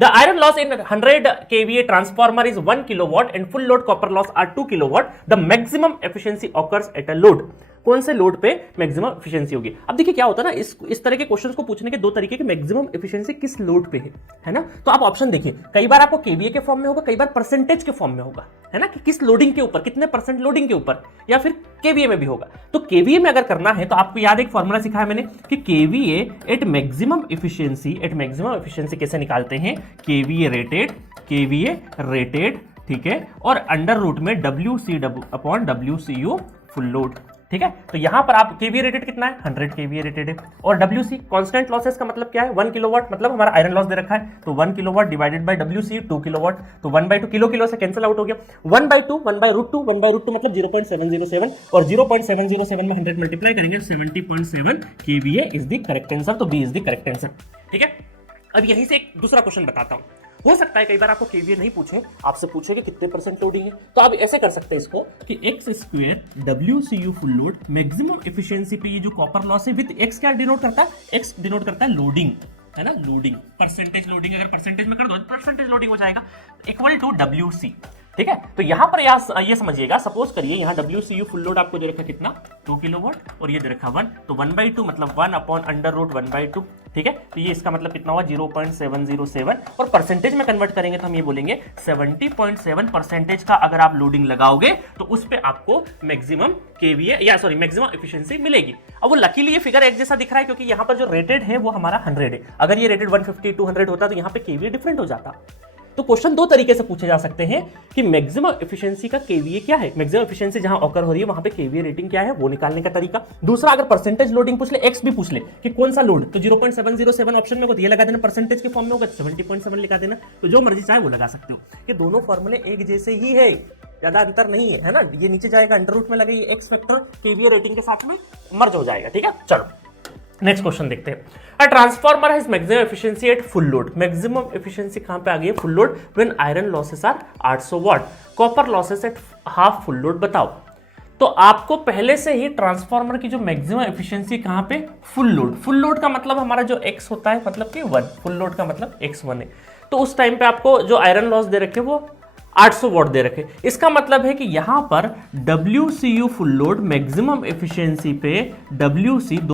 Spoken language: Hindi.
The iron loss in 100 kVA transformer is 1 kilowatt and full load copper loss are 2 kilowatt, the maximum efficiency occurs at a load. कौन से लोड पे मैक्सिमम एफिशिएंसी होगी? अब देखिए क्या होता है ना, इस तरह के क्वेश्चंस को पूछने के दो तरीके के, मैक्सिमम एफिशिएंसी किस लोड पे है ना। तो आप ऑप्शन देखिए, कई बार आपको केवीए के फॉर्म में होगा, कई बार परसेंटेज के फॉर्म में होगा, है ना, कि किस लोडिंग के ऊपर, कितने परसेंट लोडिंग के ऊपर, या फिर केवीए में भी होगा। तो केवीए में अगर करना है तो आपको याद एक फॉर्मूला सिखाया मैंने कि केवीए एट मैक्सिमम एफिशिएंसी कैसे निकालते हैं, केवीए रेटेड, ठीक है, और अंडर रूट में WC upon WCU full load, ठीक है। तो यहां पर आप केवीए रेटेड कितना है, 100 केवीए रेटेड है, और WC कांस्टेंट लॉसेस का मतलब क्या है, 1 किलोवाट, मतलब हमारा आयरन लॉस दे रखा है, तो 1 kilowatt divided by WC 2 kilowatt, तो 1/2 किलो से कैंसिल आउट हो गया, 1/2 1/√2 मतलब 0.707, और 0.707 में 100 मल्टीप्लाई करेंगे 70.7 KVA is the correct answer, तो B is the correct answer, ठीक है। अब यहीं से एक दूसरा क्वेश्चन बताता हूं, हो सकता है कई बार आपको केवीए नहीं पूछे, आपसे पूछे कि कितने परसेंट लोडिंग है, तो आप ऐसे कर सकते हैं इसको कि x² WCU full load maximum efficiency पे ये जो कॉपर लॉस है विद x क्या डिनोट करता है, x डिनोट करता है लोडिंग, है ना, लोडिंग, परसेंटेज लोडिंग, अगर परसेंटेज में कर दो परसेंटेज लोडिंग हो जाएगा, इक्वल टू WC, ठीक है। तो यहां पर ये समझिएगा, सपोज करिए यहां WCU फुल लोड आपको दे रखा कितना, 2 किलोवाट, और ये दे रखा 1, तो 1/2 मतलब 1 अपॉन अंडर रूट 1/2, ठीक है। तो ये इसका मतलब कितना हुआ, 0.707, और परसेंटेज में कन्वर्ट करेंगे तो हम ये बोलेंगे 70.7% का अगर आप लोडिंग लगाओगे तो उस पे आपको मैक्सिमम केवीए मैक्सिमम एफिशिएंसी मिलेगी। अब वो लकीली ये फिगर एक जैसा दिख रहा है क्योंकि यहां पर जो रेटेड है वो हमारा 100 है, अगर ये रेटेड 150 200 होता तो यहां पे केवीए डिफरेंट हो जाता। तो क्वेश्चन दो तरीके से पूछे जा सकते हैं कि मैक्सिमम एफिशिएंसी का केवीए क्या है, मैक्सिमम एफिशिएंसी जहां ऑकर हो रही है वहां पे केवीए रेटिंग क्या है वो निकालने का तरीका। दूसरा, अगर परसेंटेज लोडिंग पूछ ले, एक्स भी पूछ ले कि कौन सा लोड, तो 0.707 ऑप्शन में ये लगा देना, परसेंटेज के फॉर्म में होगा 70.7 लगा देना, तो जो मर्जी चाहे वो लगा सकते हो कि दोनों फॉर्मूले एक जैसे ही है, ज्यादा अंतर नहीं है ना। ये नीचे जाएगा अंडर रूट में लगे, ये एक्स फैक्टर केवीए रेटिंग के साथ में मर्ज हो जाएगा, ठीक है। चलो नेक्स्ट क्वेश्चन देखते हैं। A transformer has maximum efficiency at full load, maximum efficiency कहां पे आ गई है, full load, when iron losses are 800 watt, copper losses at half full load, बताओ। तो आपको पहले से ही ट्रांसफॉर्मर की जो मैक्सिमम एफिशिएंसी कहां पे, फुल लोड का मतलब हमारा जो x होता है मतलब कि 1, फुल लोड का मतलब x1 है, तो उस टाइम पे आपको जो आयरन लॉस दे रखे वो 800 वाट दे रखे। इसका मतलब है कि यहां पर WCU full load maximum efficiency पे WC